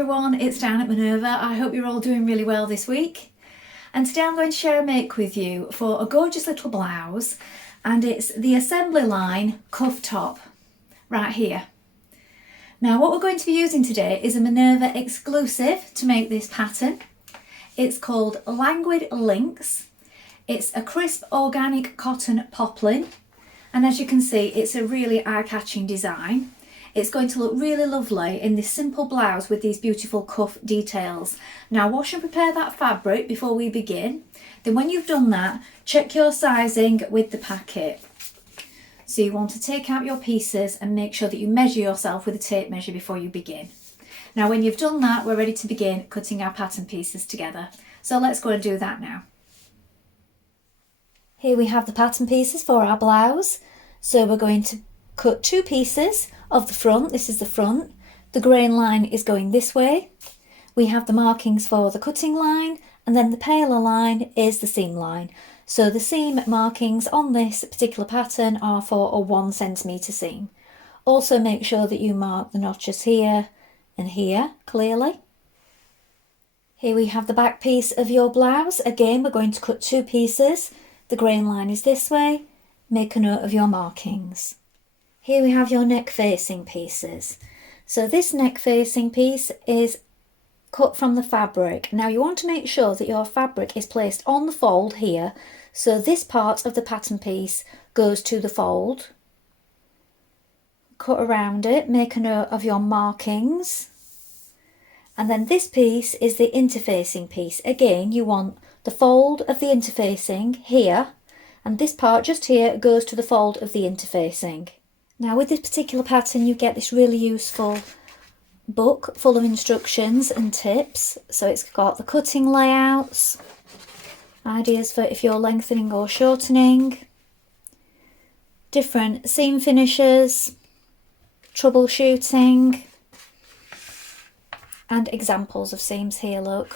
everyone, it's Dianne at Minerva. I hope you're all doing really well this week. And today I'm going to share a make with you for a gorgeous little blouse, and it's the assembly line cuff top right here. Now what we're going to be using today is a Minerva exclusive to make this pattern. It's called Languid Links. It's a crisp organic cotton poplin, and as you can see it's a really eye-catching design. It's going to look really lovely in this simple blouse with these beautiful cuff details. Now wash and prepare that fabric before we begin. Then when you've done that, check your sizing with the packet. So you want to take out your pieces and make sure that you measure yourself with a tape measure before you begin. Now when you've done that, we're ready to begin cutting our pattern pieces together. So let's go and do that now. Here we have the pattern pieces for our blouse. So we're going to cut two pieces of the front. This is the front. The grain line is going this way. We have the markings for the cutting line, and then the paler line is the seam line. So the seam markings on this particular pattern are for a 1 centimetre seam. Also make sure that you mark the notches here and here clearly. Here we have the back piece of your blouse. Again, we're going to cut two pieces. The grain line is this way. Make a note of your markings. Here we have your neck facing pieces. So this neck facing piece is cut from the fabric. Now you want to make sure that your fabric is placed on the fold here. So this part of the pattern piece goes to the fold. Cut around it, make a note of your markings. And then this piece is the interfacing piece. Again, you want the fold of the interfacing here, and this part just here goes to the fold of the interfacing. Now with this particular pattern you get this really useful book full of instructions and tips. So it's got the cutting layouts, ideas for if you're lengthening or shortening, different seam finishes, troubleshooting, and examples of seams here, look.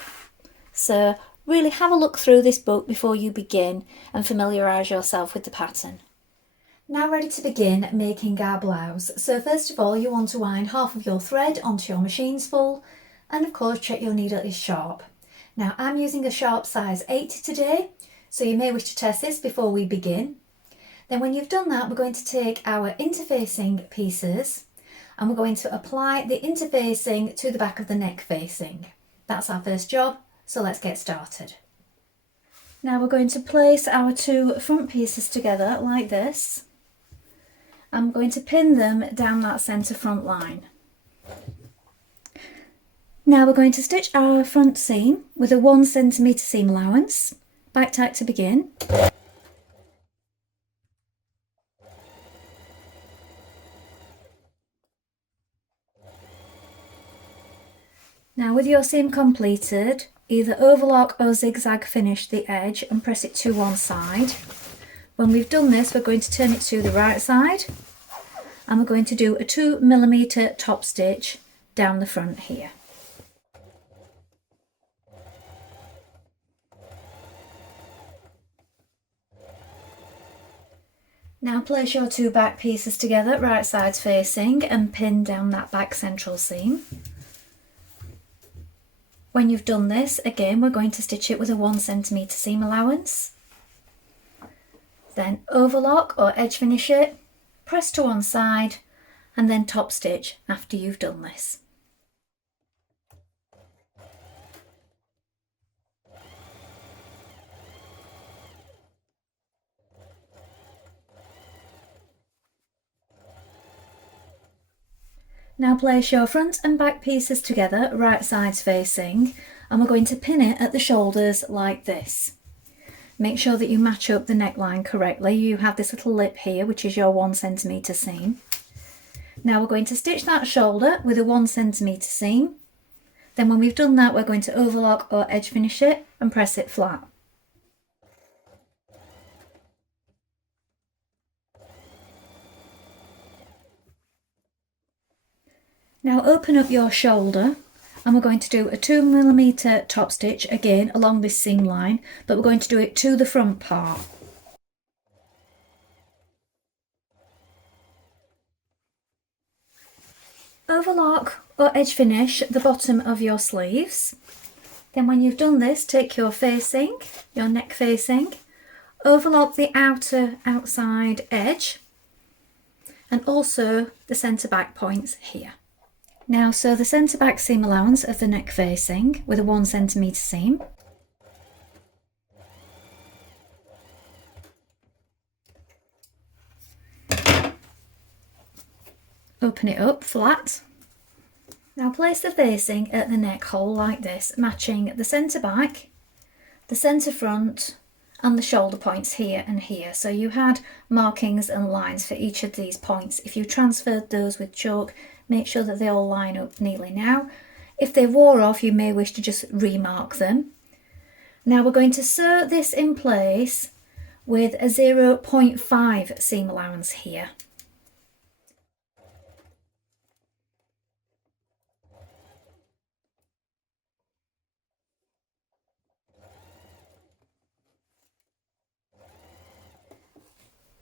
So really have a look through this book before you begin and familiarise yourself with the pattern. Now ready to begin making our blouse. So first of all you want to wind half of your thread onto your machine spool, and of course check your needle is sharp. Now I'm using a sharp size 80 today, so you may wish to test this before we begin. Then when you've done that, we're going to take our interfacing pieces and we're going to apply the interfacing to the back of the neck facing. That's our first job, so let's get started. Now we're going to place our two front pieces together like this. I'm going to pin them down that centre front line. Now we're going to stitch our front seam with a 1 centimetre seam allowance, back tack to begin. Now with your seam completed, either overlock or zigzag finish the edge and press it to one side. When we've done this, we're going to turn it to the right side and we're going to do a 2mm top stitch down the front here. Now place your two back pieces together, right sides facing, and pin down that back central seam. When you've done this, again we're going to stitch it with a 1 centimetre seam allowance. Then overlock or edge finish it, press to one side and then top stitch after you've done this. Now place your front and back pieces together, right sides facing, and we're going to pin it at the shoulders like this. Make sure that you match up the neckline correctly. You have this little lip here, which is your 1 centimetre seam. Now we're going to stitch that shoulder with a 1 centimetre seam. Then when we've done that, we're going to overlock or edge finish it and press it flat. Now open up your shoulder and we're going to do a 2mm top stitch again along this seam line, but we're going to do it to the front part. overlock or edge finish the bottom of your sleeves. Then when you've done this, take your facing, your neck facing, overlock the outside edge and also the centre back points here. Now sew the centre back seam allowance of the neck facing with a 1 cm seam. Open it up flat. Now place the facing at the neck hole like this, matching the centre back, the centre front and the shoulder points here and here. So you had markings and lines for each of these points. If you transferred those with chalk, make sure that they all line up neatly now. If they wore off, you may wish to just remark them. Now we're going to sew this in place with a 0.5 seam allowance here.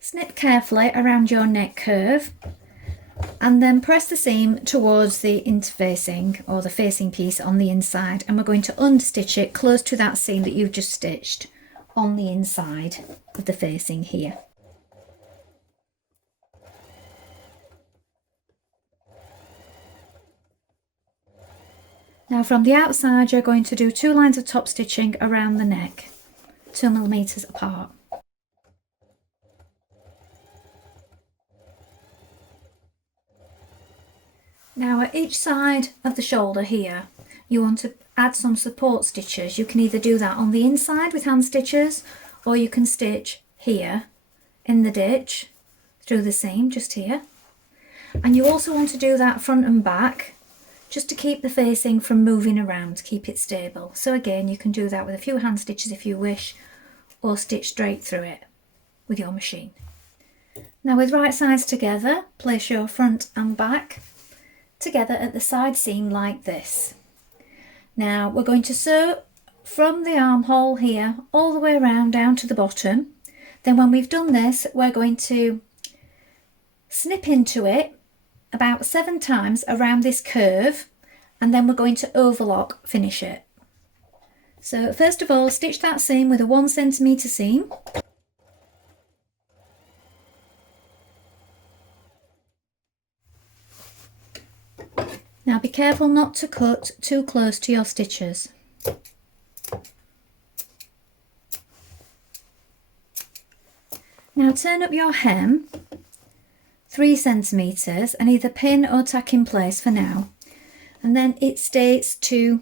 Snip carefully around your neck curve and then press the seam towards the interfacing or the facing piece on the inside, and we're going to understitch it close to that seam that you've just stitched on the inside of the facing here. Now from the outside you're going to do 2 lines of top stitching around the neck, 2 mm apart. Now at each side of the shoulder here, you want to add some support stitches. You can either do that on the inside with hand stitches, or you can stitch here in the ditch through the seam, just here. And you also want to do that front and back, just to keep the facing from moving around, to keep it stable. So again, you can do that with a few hand stitches if you wish, or stitch straight through it with your machine. Now with right sides together, place your front and back together at the side seam like this. Now we're going to sew from the armhole here all the way around down to the bottom. Then when we've done this, we're going to snip into it about 7 times around this curve, and then we're going to overlock finish it. So first of all, stitch that seam with a 1 cm seam. Now be careful not to cut too close to your stitches. Now turn up your hem 3 cm and either pin or tack in place for now. And then it states to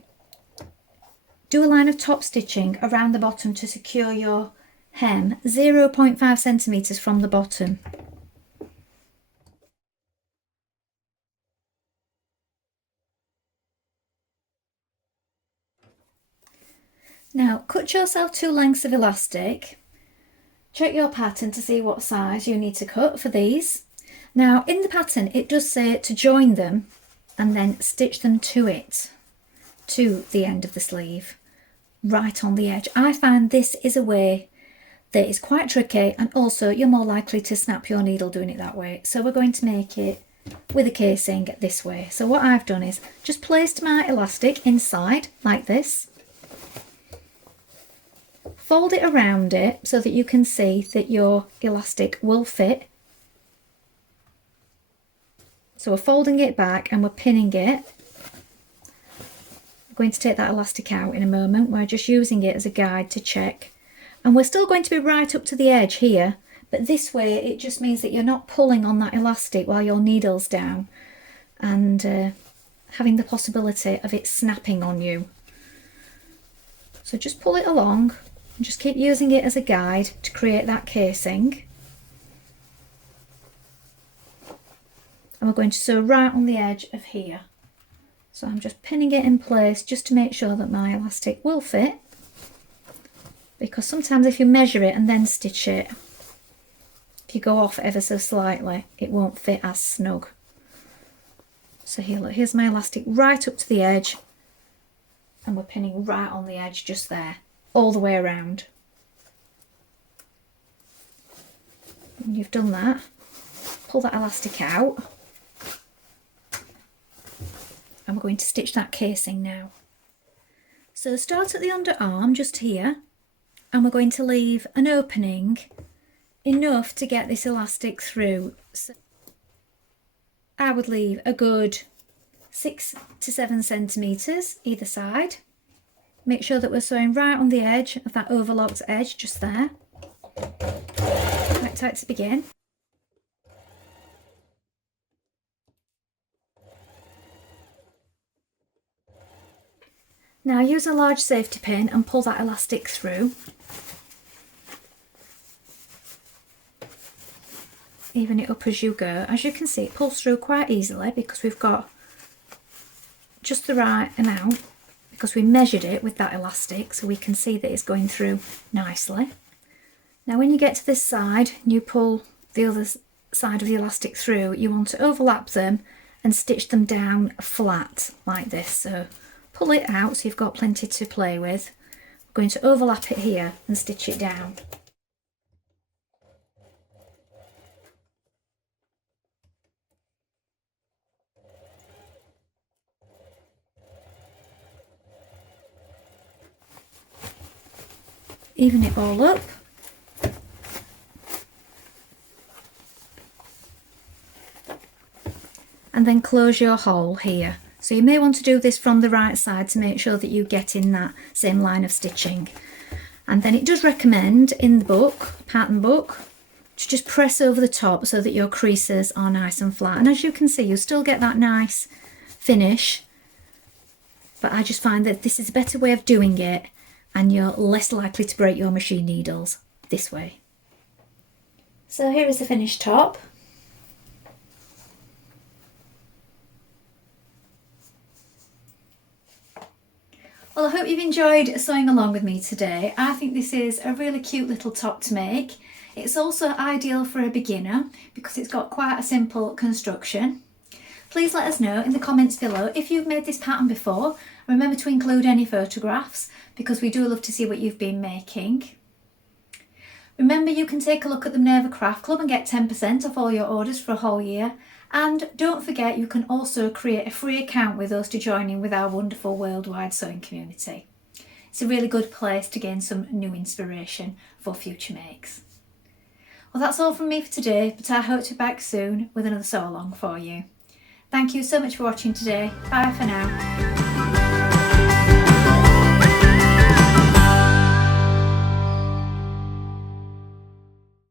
do a line of top stitching around the bottom to secure your hem 0.5 cm from the bottom. Now cut yourself 2 lengths of elastic. Check your pattern to see what size you need to cut for these. Now in the pattern it does say to join them and then stitch them to it, to the end of the sleeve, right on the edge. I find this is a way that is quite tricky, and also you're more likely to snap your needle doing it that way. So we're going to make it with a casing this way. So what I've done is just placed my elastic inside like this. Fold it around it so that you can see that your elastic will fit. So we're folding it back and we're pinning it. I'm going to take that elastic out in a moment. We're just using it as a guide to check. And we're still going to be right up to the edge here, but this way it just means that you're not pulling on that elastic while your needle's down and having the possibility of it snapping on you. So just pull it along. Just keep using it as a guide to create that casing. And we're going to sew right on the edge of here. So I'm just pinning it in place just to make sure that my elastic will fit. Because sometimes if you measure it and then stitch it, if you go off ever so slightly, it won't fit as snug. So here, look, here's my elastic right up to the edge. And we're pinning right on the edge just there, all the way around. When you've done that, pull that elastic out. and we're going to stitch that casing now. So start at the underarm just here, and we're going to leave an opening enough to get this elastic through. So I would leave a good 6 to 7 centimetres either side. Make sure that we're sewing right on the edge of that overlocked edge just there. Quite tight to begin. Now use a large safety pin and pull that elastic through. Even it up as you go. As you can see, it pulls through quite easily because we've got just the right amount, because we measured it with that elastic, so we can see that it's going through nicely. Now when you get to this side and you pull the other side of the elastic through, you want to overlap them and stitch them down flat like this. So pull it out so you've got plenty to play with. We're going to overlap it here and stitch it down. Even it all up. And then close your hole here. So you may want to do this from the right side to make sure that you get in that same line of stitching. And then it does recommend in the book, pattern book, to just press over the top so that your creases are nice and flat. And as you can see, you still get that nice finish, but I just find that this is a better way of doing it, and you're less likely to break your machine needles this way. So here is the finished top. Well, I hope you've enjoyed sewing along with me today. I think this is a really cute little top to make. It's also ideal for a beginner because it's got quite a simple construction. Please let us know in the comments below if you've made this pattern before. Remember to include any photographs because we do love to see what you've been making. Remember, you can take a look at the Minerva Craft Club and get 10% off all your orders for a whole year. And don't forget, you can also create a free account with us to join in with our wonderful worldwide sewing community. It's a really good place to gain some new inspiration for future makes. Well, that's all from me for today, but I hope to be back soon with another sew along for you. Thank you so much for watching today. Bye for now.